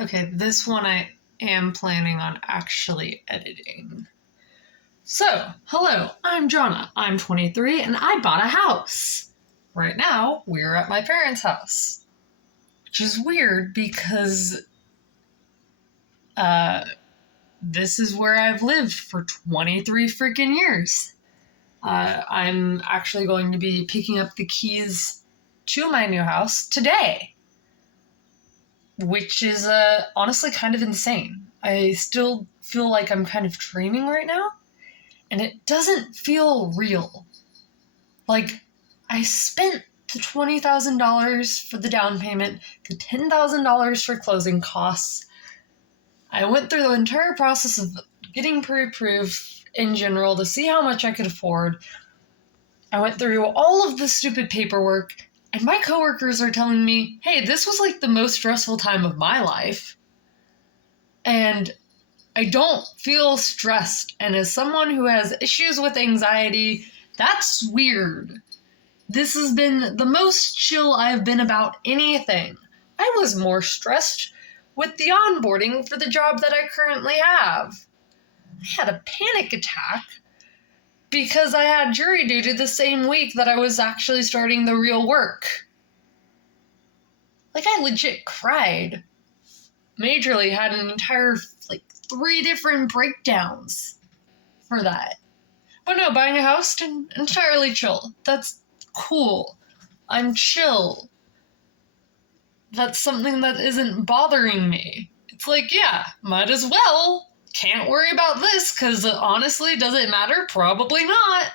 Okay, this one I am planning on actually editing. So, hello, I'm Jonna. I'm 23 and I bought a house. Right now, we're at my parents' house. Which is weird because this is where I've lived for 23 freaking years. I'm actually going to be picking up the keys to my new house today, which is honestly kind of insane. I still feel like I'm kind of dreaming right now, and it doesn't feel real. Like, I spent the $20,000 for the down payment, the $10,000 for closing costs. I went through the entire process of getting pre-approved in general to see how much I could afford. I went through all of the stupid paperwork, and my coworkers are telling me, hey, this was like the most stressful time of my life. And I don't feel stressed. And as someone who has issues with anxiety, that's weird. This has been the most chill I've been about anything. I was more stressed with the onboarding for the job that I currently have. I had a panic attack because I had jury duty the same week that I was actually starting the real work. Like, I legit cried. Majorly had an entire, 3 different breakdowns for that. But no, buying a house, entirely chill. That's cool. I'm chill. That's something that isn't bothering me. It's like, yeah, might as well. Can't worry about this, because honestly, does it matter? Probably not.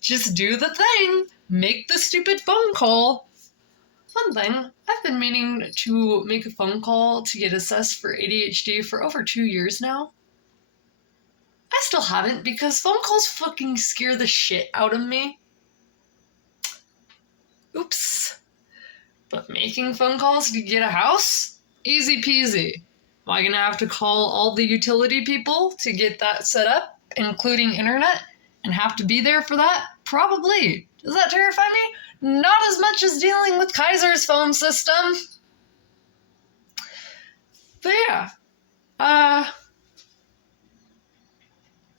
Just do the thing. Make the stupid phone call. Fun thing, I've been meaning to make a phone call to get assessed for ADHD for over 2 years now. I still haven't because phone calls fucking scare the shit out of me. Oops. But making phone calls to get a house? Easy peasy. Am I gonna have to call all the utility people to get that set up, including internet, and have to be there for that? Probably. Does that terrify me? Not as much as dealing with Kaiser's phone system. But yeah.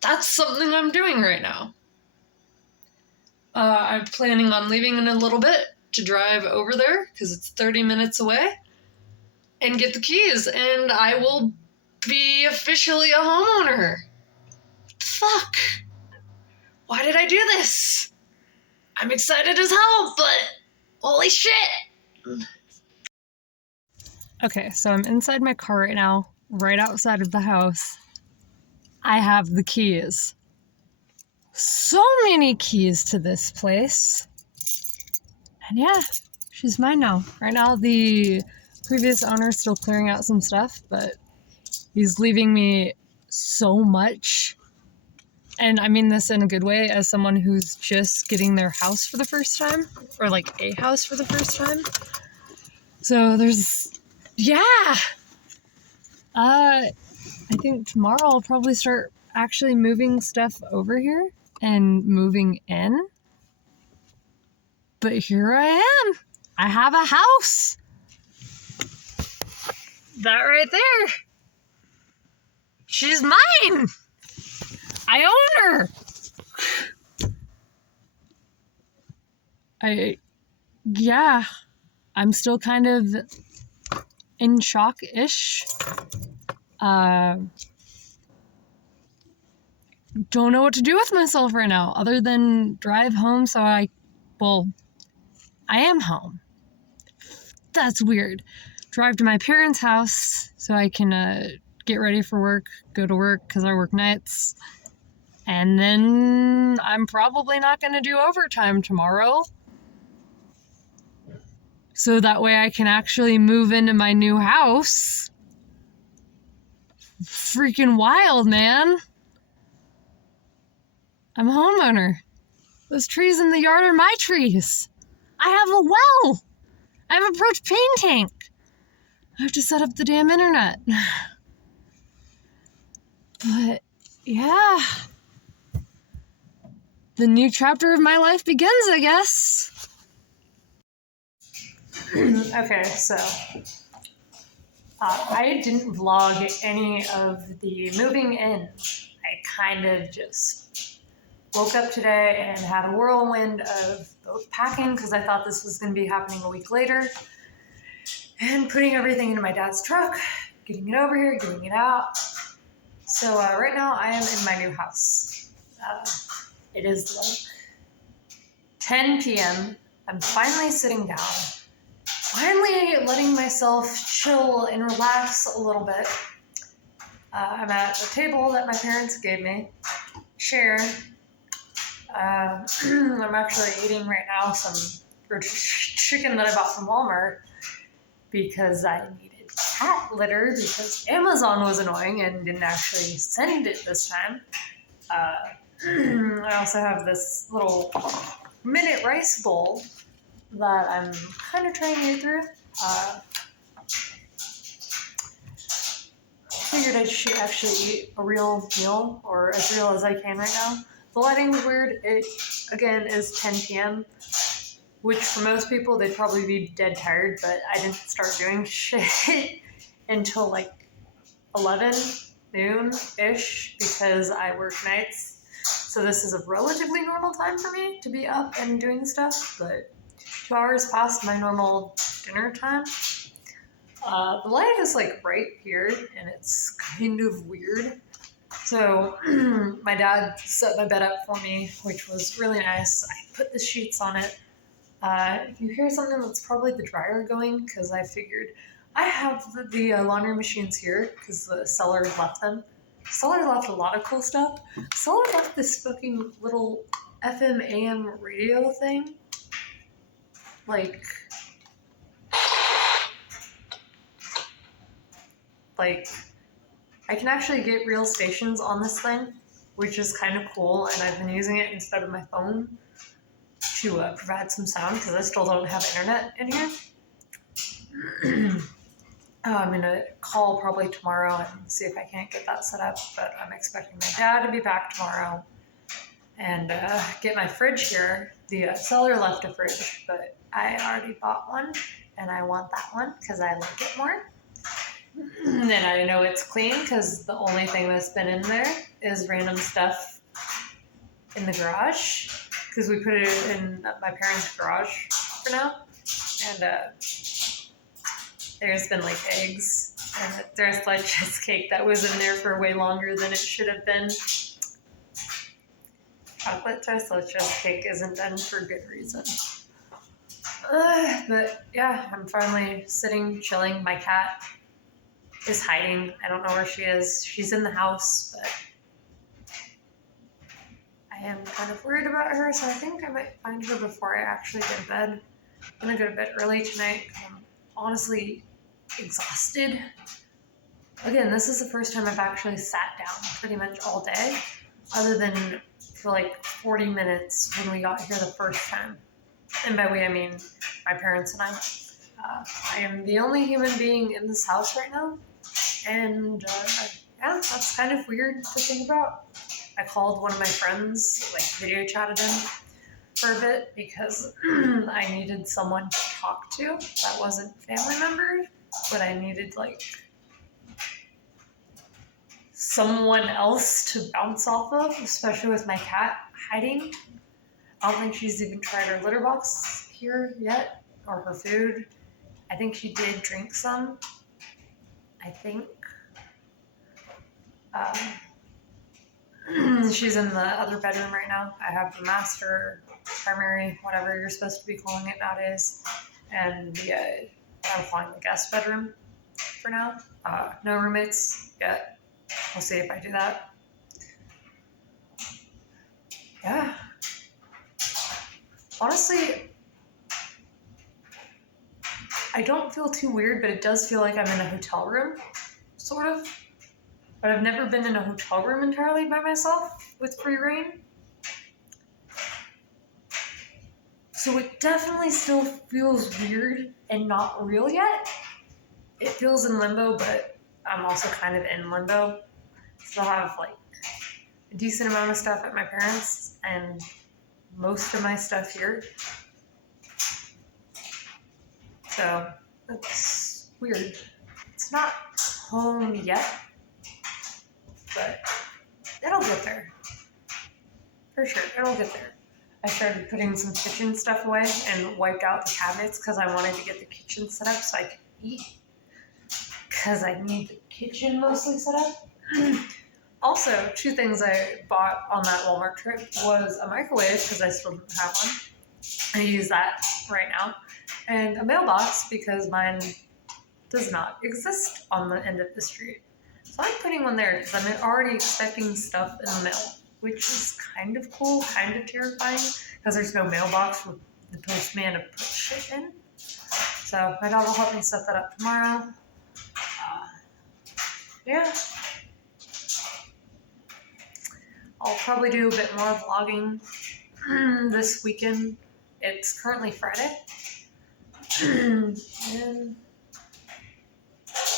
That's something I'm doing right now. I'm planning on leaving in a little bit to drive over there, because it's 30 minutes away, and get the keys, and I will be officially a homeowner. Fuck. Why did I do this? I'm excited as hell, but holy shit. Okay, so I'm inside my car right now, right outside of the house. I have the keys. So many keys to this place. And yeah, she's mine now. Right now, the previous owner's still clearing out some stuff, but he's leaving me so much. And I mean this in a good way, as someone who's just getting their house for the first time, or a house for the first time. So I think tomorrow I'll probably start actually moving stuff over here and moving in. But here I am. I have a house. That right there. She's mine. I own her. I'm still kind of in shock-ish. Don't know what to do with myself right now other than drive home I am home. That's weird. Drive to my parents' house so I can get ready for work, go to work because I work nights. And then I'm probably not going to do overtime tomorrow. So that way I can actually move into my new house. Freaking wild, man. I'm a homeowner. Those trees in the yard are my trees. I have a well. I have a propane tank. I have to set up the damn internet. But, yeah. The new chapter of my life begins, I guess. Okay, so I didn't vlog any of the moving in. I kind of just woke up today and had a whirlwind of both packing because I thought this was going to be happening a week later, and putting everything into my dad's truck, getting it over here, getting it out. So right now I am in my new house. It is like 10 p.m. I'm finally sitting down, finally letting myself chill and relax a little bit. I'm at the table that my parents gave me, share. I'm actually eating right now some chicken that I bought from Walmart because I needed cat litter because Amazon was annoying and didn't actually send it this time. I also have this little minute rice bowl that I'm kind of trying to get through. Figured I should actually eat a real meal, or as real as I can right now. The lighting's weird. It, again, is 10 p.m., which for most people, they'd probably be dead tired, but I didn't start doing shit until like 11 noon-ish because I work nights. So this is a relatively normal time for me to be up and doing stuff, but 2 hours past my normal dinner time. The light is like right here, and it's kind of weird. So my dad set my bed up for me, which was really nice. I put the sheets on it. If you hear something, that's probably the dryer going, because I figured I have the laundry machines here because the seller left them. The seller left a lot of cool stuff. The seller left this fucking little FM AM radio thing. Like I can actually get real stations on this thing, which is kind of cool, and I've been using it instead of my phone to provide some sound because I still don't have internet in here. I'm going to call probably tomorrow and see if I can't get that set up, but I'm expecting my dad to be back tomorrow and get my fridge here. The seller left a fridge, but I already bought one, and I want that one because I like it more. And I know it's clean because the only thing that's been in there is random stuff in the garage because we put it in my parents' garage for now. And there's been like eggs and there's like cheesecake that was in there for way longer than it should have been. Chocolate cheesecake isn't done for good reason. But yeah, I'm finally sitting, chilling. My cat is hiding. I don't know where she is. She's in the house, but I am kind of worried about her, so I think I might find her before I actually go to bed. I'm gonna go to bed early tonight. I'm honestly exhausted. Again, this is the first time I've actually sat down pretty much all day, other than for like 40 minutes when we got here the first time. And by we, I mean my parents and I. I am the only human being in this house right now. And yeah, that's kind of weird to think about. I called one of my friends, like video chatted him for a bit because I needed someone to talk to that wasn't family member, but I needed like someone else to bounce off of, especially with my cat hiding. I don't think she's even tried her litter box here yet, or her food. I think she did drink some. I think. She's in the other bedroom right now. I have the master, primary, whatever you're supposed to be calling it nowadays, and I'm calling the guest bedroom for now. No roommates yet. We'll see if I do that. Yeah. Honestly, I don't feel too weird, but it does feel like I'm in a hotel room, sort of. But I've never been in a hotel room entirely by myself with free reign. So it definitely still feels weird and not real yet. It feels in limbo, but I'm also kind of in limbo. Still have like a decent amount of stuff at my parents' and most of my stuff here. So it's weird. It's It's not home yet, but it'll get there. For sure, it'll get there. I started putting some kitchen stuff away and wiped out the cabinets because I wanted to get the kitchen set up so I could eat. Because I need the kitchen mostly set up. Also, 2 things I bought on that Walmart trip was a microwave, because I still didn't have one. I use that right now. And a mailbox, because mine does not exist on the end of the street. So I'm putting one there because I'm already expecting stuff in the mail, which is kind of cool, kind of terrifying, because there's no mailbox for the postman to put shit in. So my dog will help me set that up tomorrow. Yeah. I'll probably do a bit more vlogging this weekend. It's currently Friday. And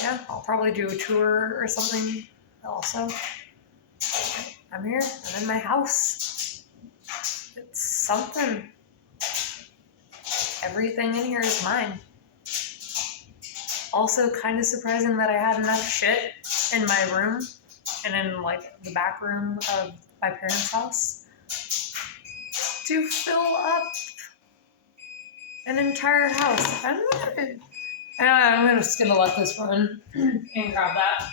yeah, I'll probably do a tour or something also. I'm here. I'm in my house. It's something. Everything in here is mine. Also kind of surprising that I had enough shit in my room and in like the back room of my parents' house to fill up an entire house. I'm just gonna let this run and grab that.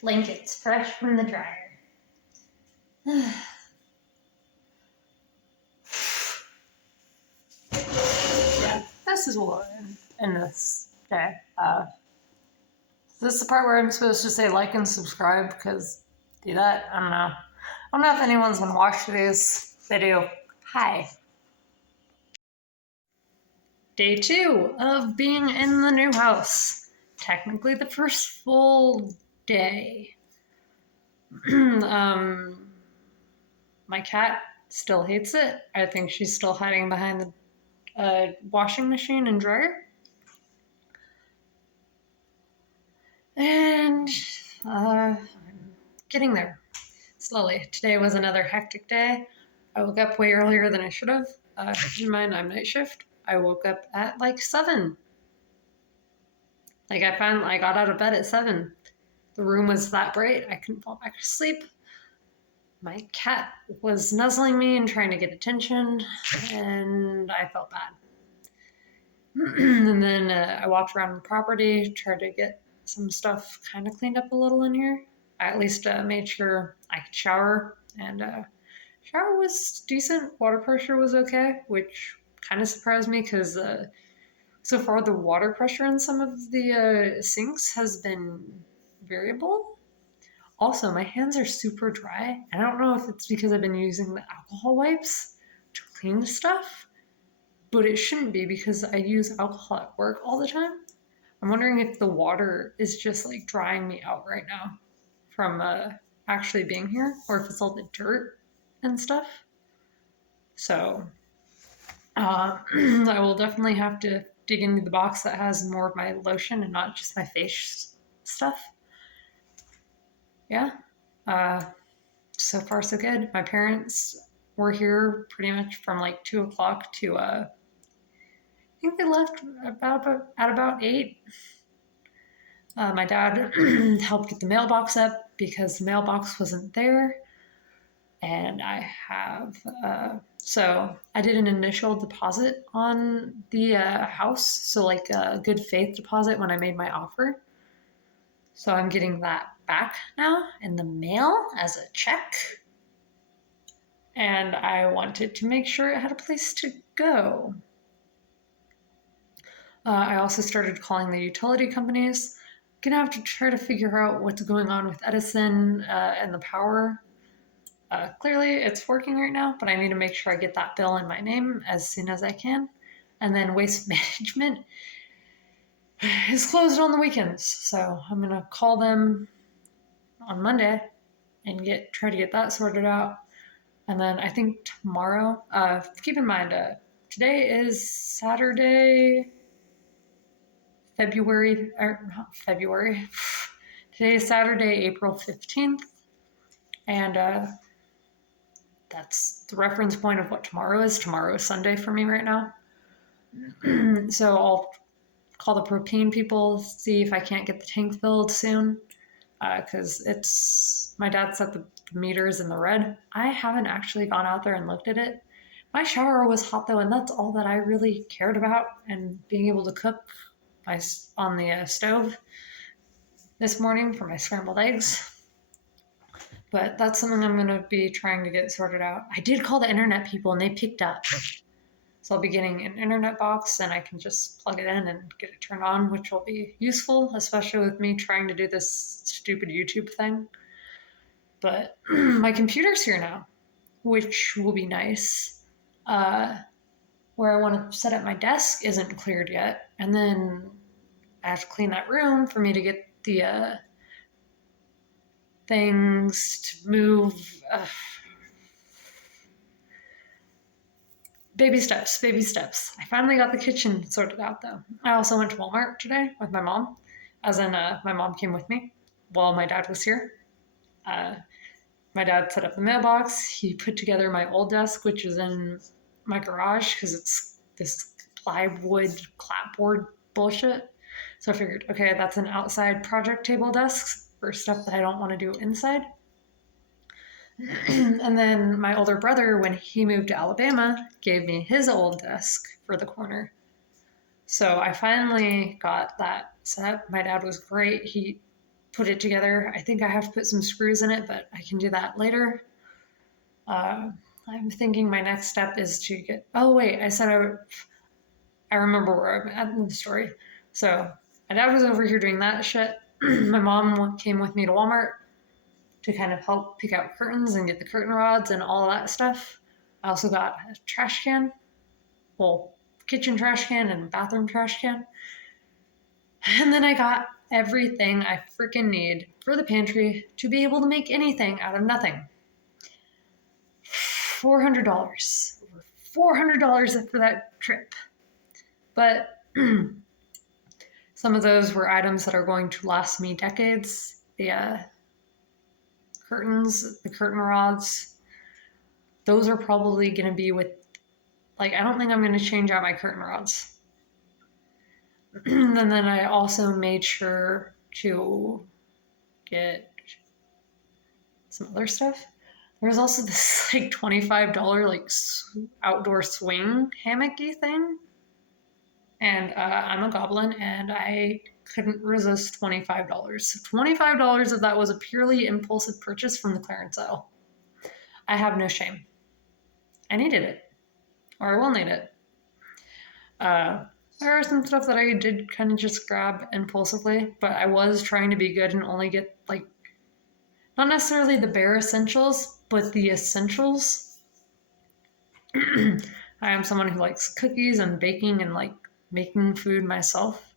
Blankets fresh from the dryer. Yeah, this is one in this day. This is the part where I'm supposed to say like and subscribe, because do that? I don't know. I don't know if anyone's gonna watch these. If they do, hi. Day 2 of being in the new house. Technically the first full day. My cat still hates it. I think she's still hiding behind the washing machine and dryer. And I'm getting there slowly. Today was another hectic day. I woke up way earlier than I should have. Keep in mind, I'm night shift. I woke up at like 7. Like I got out of bed at 7. The room was that bright, I couldn't fall back to sleep. My cat was nuzzling me and trying to get attention, and I felt bad. And then I walked around the property, tried to get some stuff kind of cleaned up a little in here. I at least made sure I could shower, and shower was decent. Water pressure was okay, which kind of surprised me because so far the water pressure in some of the sinks has been variable. Also, my hands are super dry. I don't know if it's because I've been using the alcohol wipes to clean stuff, but it shouldn't be because I use alcohol at work all the time. I'm wondering if the water is just like drying me out right now from actually being here, or if it's all the dirt and stuff. So I will definitely have to dig into the box that has more of my lotion and not just my face stuff. Yeah. So far so good. My parents were here pretty much from like 2 o'clock to I think they left at about 8. My dad helped get the mailbox up because the mailbox wasn't there. And I have, so I did an initial deposit on the house. So like a good faith deposit when I made my offer. So I'm getting that back now in the mail as a check. And I wanted to make sure it had a place to go. I also started calling the utility companies. Gonna have to try to figure out what's going on with Edison and the power. Clearly it's working right now, but I need to make sure I get that bill in my name as soon as I can. And then waste management is closed on the weekends. So I'm gonna call them on Monday and try to get that sorted out. And then I think tomorrow, keep in mind, today is Saturday February, or not February. Today is Saturday, April 15th, and that's the reference point of what tomorrow is. Tomorrow is Sunday for me right now. So I'll call the propane people, see if I can't get the tank filled soon, because my dad set the meters in the red. I haven't actually gone out there and looked at it. My shower was hot though, and that's all that I really cared about, and being able to cook on the stove this morning for my scrambled eggs. But that's something I'm going to be trying to get sorted out. I did call the internet people and they picked up. So I'll be getting an internet box and I can just plug it in and get it turned on, which will be useful, especially with me trying to do this stupid YouTube thing. But my computer's here now, which will be nice. Where I want to set up my desk isn't cleared yet. And then I have to clean that room for me to get the things to move. Baby steps, baby steps. I finally got the kitchen sorted out though. I also went to Walmart today with my mom, as in my mom came with me while my dad was here. My dad set up the mailbox. He put together my old desk, which is in my garage because it's this plywood clapboard bullshit. So I figured, okay, that's an outside project table desk for stuff that I don't want to do inside. And then my older brother, when he moved to Alabama, gave me his old desk for the corner. So I finally got that set up. My dad was great. He put it together. I think I have to put some screws in it, but I can do that later. I'm thinking my next step is to get... Oh, wait, I remember where I'm at in the story. So my dad was over here doing that shit. My mom came with me to Walmart to kind of help pick out curtains and get the curtain rods and all that stuff. I also got a trash can, well, kitchen trash can and bathroom trash can. And then I got everything I freaking need for the pantry to be able to make anything out of nothing. $400. Over $400 for that trip. But some of those were items that are going to last me decades. The curtains, the curtain rods, those are probably going to be with, I don't think I'm going to change out my curtain rods. And then I also made sure to get some other stuff. There's also this $25 outdoor swing hammocky thing. And I'm a goblin and I couldn't resist $25. $25 of that was a purely impulsive purchase from the clearance aisle. I have no shame. I needed it. Or I will need it. There are some stuff that I did kind of just grab impulsively, but I was trying to be good and only get, not necessarily the bare essentials, but the essentials. I am someone who likes cookies and baking and making food myself.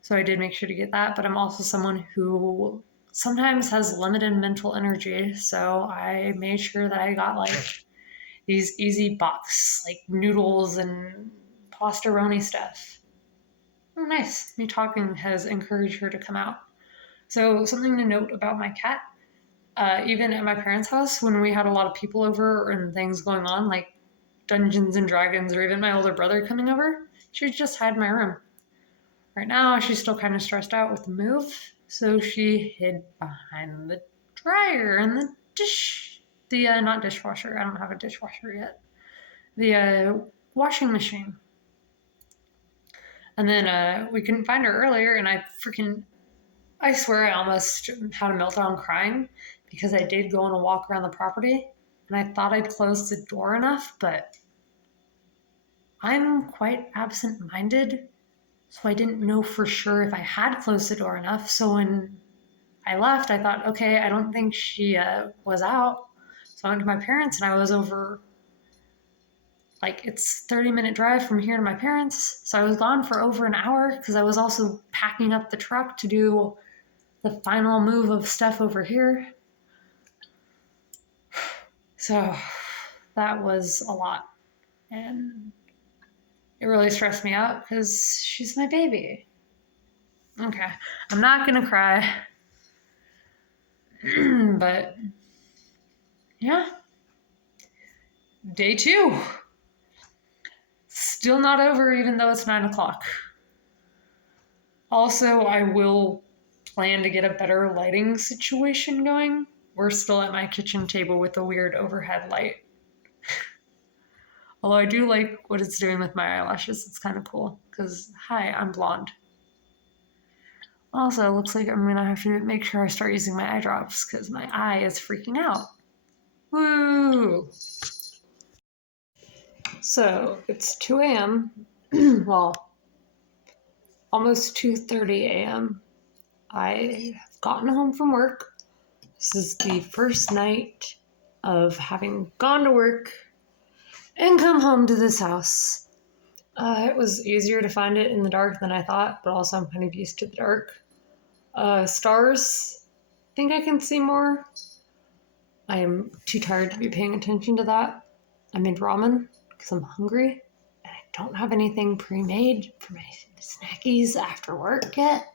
So I did make sure to get that, but I'm also someone who sometimes has limited mental energy. So I made sure that I got these easy box, noodles and pastaroni stuff. Oh, nice. Me talking has encouraged her to come out. So something to note about my cat, even at my parents' house, when we had a lot of people over and things going on, like Dungeons and Dragons, or even my older brother coming over, she just hid in my room. Right now, she's still kind of stressed out with the move, so she hid behind the dryer and not dishwasher, I don't have a dishwasher yet, the washing machine. And then we couldn't find her earlier, and I swear I almost had a meltdown crying, because I did go on a walk around the property, and I thought I'd closed the door enough, but I'm quite absent-minded, so I didn't know for sure if I had closed the door enough. So when I left, I thought, okay, I don't think she was out. So I went to my parents, and I was over, it's 30-minute drive from here to my parents. So I was gone for over an hour, because I was also packing up the truck to do the final move of stuff over here. So that was a lot. And it really stressed me out, because she's my baby. Okay, I'm not gonna cry. But yeah, day 2. Still not over, even though it's 9 o'clock. Also, I will plan to get a better lighting situation going. We're still at my kitchen table with a weird overhead light. Although I do like what it's doing with my eyelashes. It's kind of cool. Because, hi, I'm blonde. Also, it looks like I'm going to have to make sure I start using my eye drops because my eye is freaking out. Woo! So, it's 2 a.m. Well, almost 2:30 a.m. I have gotten home from work. This is the first night of having gone to work and come home to this house. It was easier to find it in the dark than I thought, but also I'm kind of used to the dark. Stars, I think I can see more. I am too tired to be paying attention to that. I made ramen because I'm hungry, and I don't have anything pre-made for my snackies after work yet,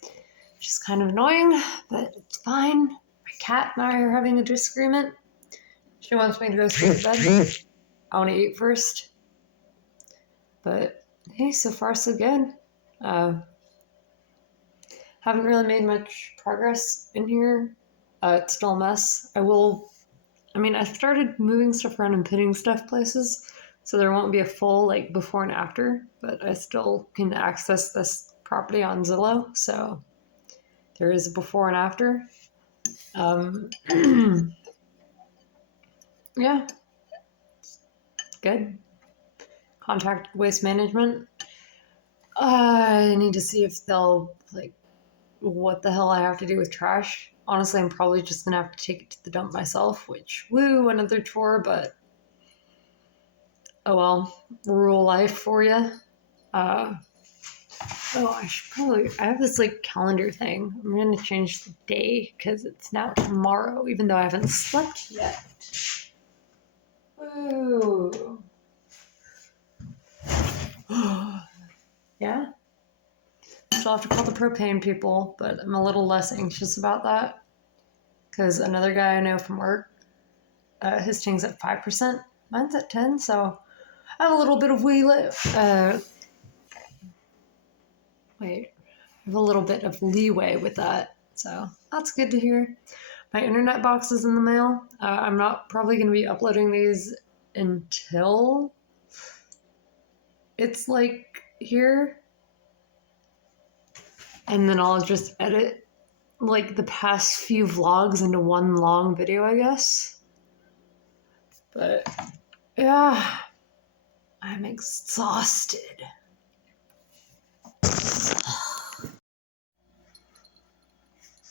which is kind of annoying, but it's fine. My cat and I are having a disagreement. She wants me to go straight to bed. I want to eat first. But hey, so far so good. Haven't really made much progress in here. It's still a mess. I started moving stuff around and putting stuff places, so there won't be a full like before and after, but I still can access this property on Zillow, so there is a before and after. Yeah, good. Contact Waste Management. I need to see if they'll like what the hell I have to do with trash. Honestly, I'm probably just gonna have to take it to the dump myself, which, woo, another chore, but oh well, rural life for you. I have this like calendar thing. I'm gonna change the day because it's now tomorrow, even though I haven't slept yet. Woo. Yeah. Still have to call the propane people, but I'm a little less anxious about that because another guy I know from work, his tank's at 5%, mine's at 10, so I have a little bit of leeway with that, so that's good to hear. My internet box is in the mail. I'm not probably going to be uploading these until it's like here, and then I'll just edit like the past few vlogs into one long video, I guess. But yeah, I'm exhausted.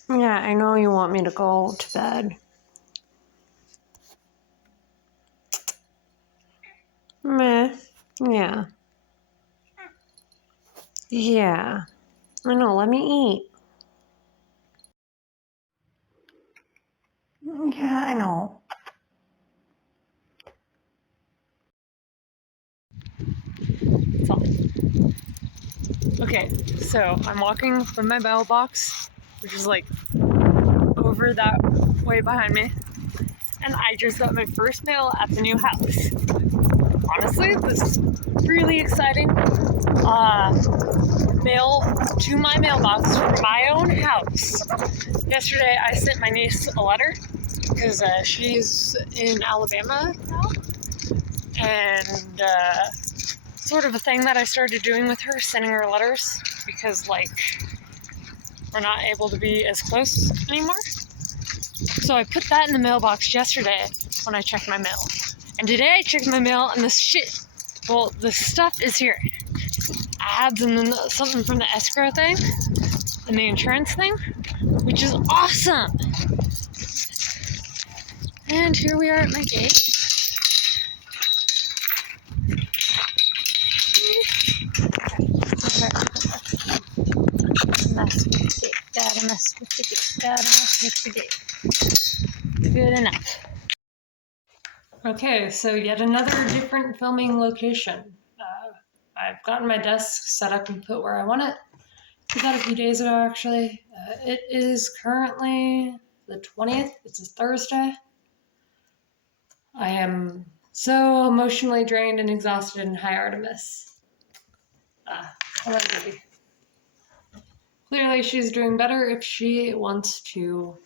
Yeah, I know you want me to go to bed. Meh. Yeah. Yeah. I know, let me eat. Yeah, I know. It's all. Okay, so I'm walking from my mailbox, which is like over that way behind me, and I just got my first mail at the new house. Honestly, this is really exciting. Mail to my mailbox from my own house. Yesterday, I sent my niece a letter because she's in Alabama now, and sort of a thing that I started doing with her, sending her letters because like we're not able to be as close anymore. So I put that in the mailbox yesterday when I checked my mail. And today I checked my mail and the stuff is here. Ads and then something from the escrow thing and the insurance thing, which is awesome. And here we are at my gate. Mess with the gate. Gotta mess with the gate. Gotta mess with the gate. Good enough. Okay, so yet another different filming location. I've gotten my desk set up and put where I want it. did that a few days ago, actually. It is currently the 20th. It's a Thursday. I am so emotionally drained and exhausted in High Artemis. Come on, baby. Clearly, she's doing better if she wants to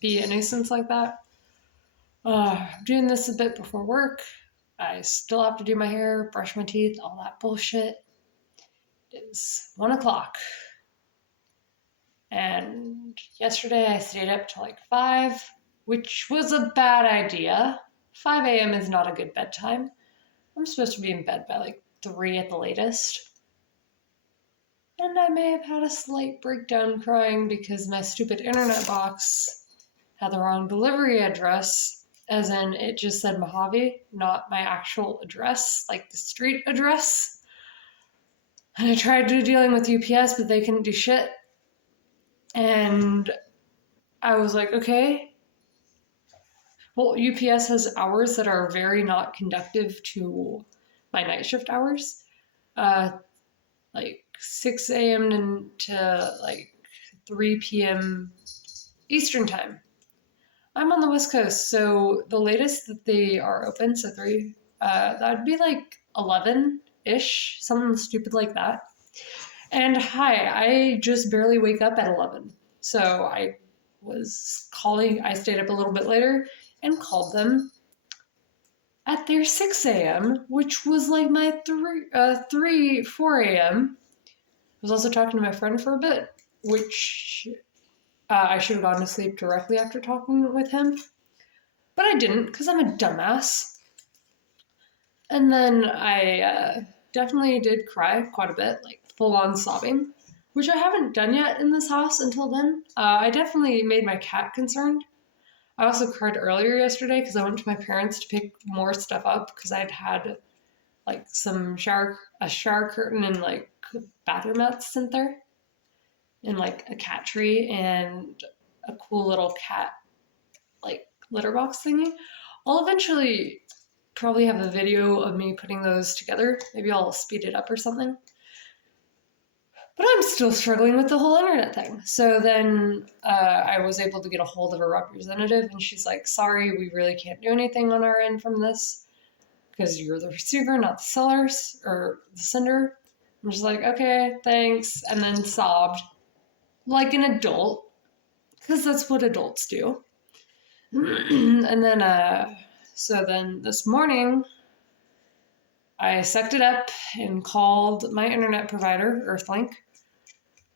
be a nuisance like that. I'm doing this a bit before work. I still have to do my hair, brush my teeth, all that bullshit. It's 1 o'clock. And yesterday I stayed up till like 5, which was a bad idea. 5 a.m. is not a good bedtime. I'm supposed to be in bed by like 3 at the latest. And I may have had a slight breakdown crying because my stupid internet box had the wrong delivery address, as in it just said Mojave, not my actual address, like the street address. And I tried dealing with UPS, but they couldn't do shit. And I was like, okay. Well, UPS has hours that are very not conductive to my night shift hours. Like 6 a.m. to like 3 p.m. Eastern time. I'm on the West Coast, so the latest that they are open, so 3, that'd be like 11-ish, something stupid like that. And hi, I just barely wake up at 11. So I stayed up a little bit later and called them at their 6 a.m., which was like my 4 a.m. I was also talking to my friend for a bit, which I should have gone to sleep directly after talking with him. But I didn't, because I'm a dumbass. And then I definitely did cry quite a bit, like full-on sobbing, which I haven't done yet in this house until then. I definitely made my cat concerned. I also cried earlier yesterday because I went to my parents to pick more stuff up because I'd had like a shower curtain and like bathroom mats sent there, and like a cat tree and a cool little cat like litter box thingy. I'll eventually probably have a video of me putting those together. Maybe I'll speed it up or something. But I'm still struggling with the whole internet thing. So then I was able to get a hold of a representative, and she's like, sorry, we really can't do anything on our end from this because you're the receiver, not the sellers or the sender. I'm just like, okay, thanks. And then sobbed like an adult, because that's what adults do. And then, so then this morning, I sucked it up and called my internet provider, Earthlink,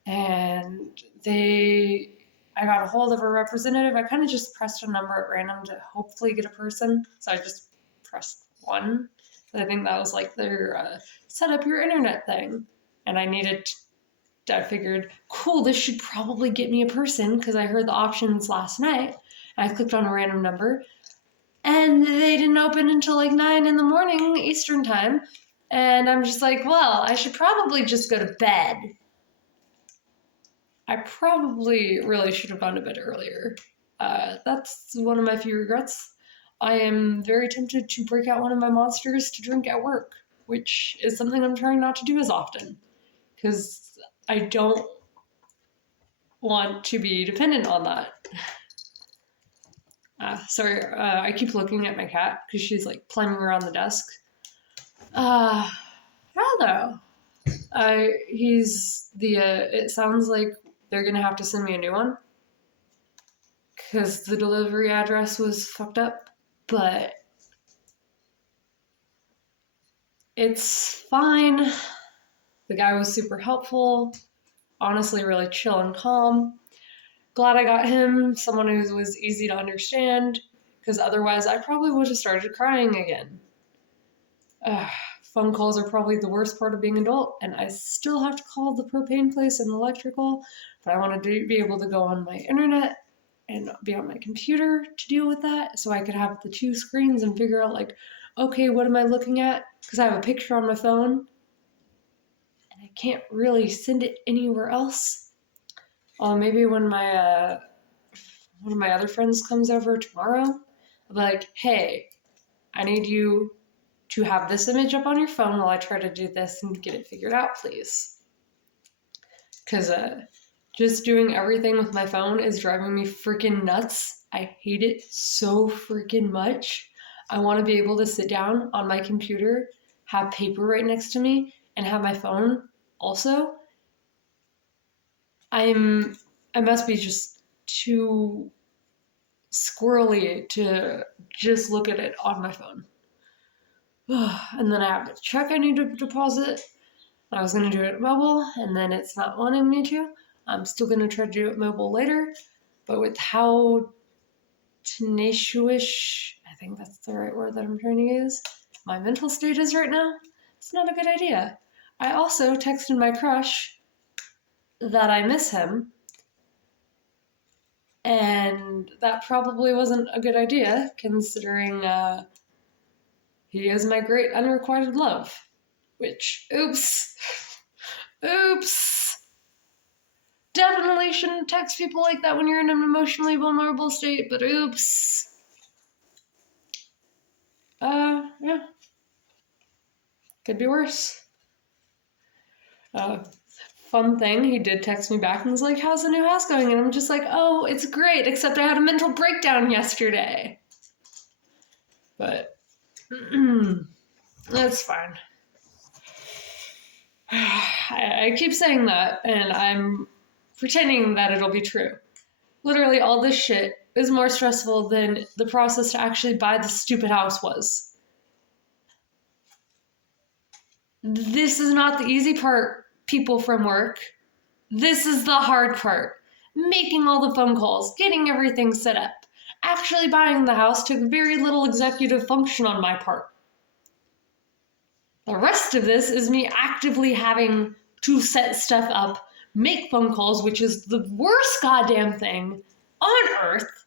and I got a hold of a representative. I kind of just pressed a number at random to hopefully get a person. So I just pressed 1. I think that was like their set up your internet thing. And I figured, cool, this should probably get me a person because I heard the options last night. I clicked on a random number and they didn't open until like 9 in the morning Eastern time. And I'm just like, well, I should probably just go to bed. I probably really should have gone to bed earlier. That's one of my few regrets. I am very tempted to break out one of my monsters to drink at work, which is something I'm trying not to do as often, because I don't want to be dependent on that. Sorry, I keep looking at my cat because she's like climbing around the desk. I don't know. It sounds like they're gonna have to send me a new one because the delivery address was fucked up, but it's fine. The guy was super helpful, honestly really chill and calm. Glad I got him, someone who was easy to understand, because otherwise I probably would have started crying again. Phone calls are probably the worst part of being an adult, and I still have to call the propane place and electrical, but I wanted to be able to go on my internet and be on my computer to deal with that, so I could have the 2 screens and figure out, like, okay, what am I looking at? Because I have a picture on my phone, and I can't really send it anywhere else. Maybe when one of my other friends comes over tomorrow, I'll be like, hey, I need you to have this image up on your phone while I try to do this and get it figured out, please. because just doing everything with my phone is driving me freaking nuts. I hate it so freaking much. I want to be able to sit down on my computer, have paper right next to me, and have my phone also. I must be just too squirrely to just look at it on my phone. And then I have a check I need to deposit. I was going to do it mobile, and then it's not wanting me to. I'm still going to try to do it mobile later, but with how tenacious, I think that's the right word that I'm trying to use, my mental state is right now, it's not a good idea. I also texted my crush that I miss him, and that probably wasn't a good idea, considering he is my great unrequited love. Which, oops. Definitely shouldn't text people like that when you're in an emotionally vulnerable state, but oops. Yeah. Could be worse. Fun thing, he did text me back and was like, how's the new house going? And I'm just like, oh, it's great, except I had a mental breakdown yesterday. But, that's fine. I keep saying that, and I'm pretending that it'll be true. Literally, all this shit is more stressful than the process to actually buy the stupid house was. This is not the easy part, people from work. This is the hard part. Making all the phone calls, getting everything set up. Actually buying the house took very little executive function on my part. The rest of this is me actively having to set stuff up, make phone calls, which is the worst goddamn thing on earth.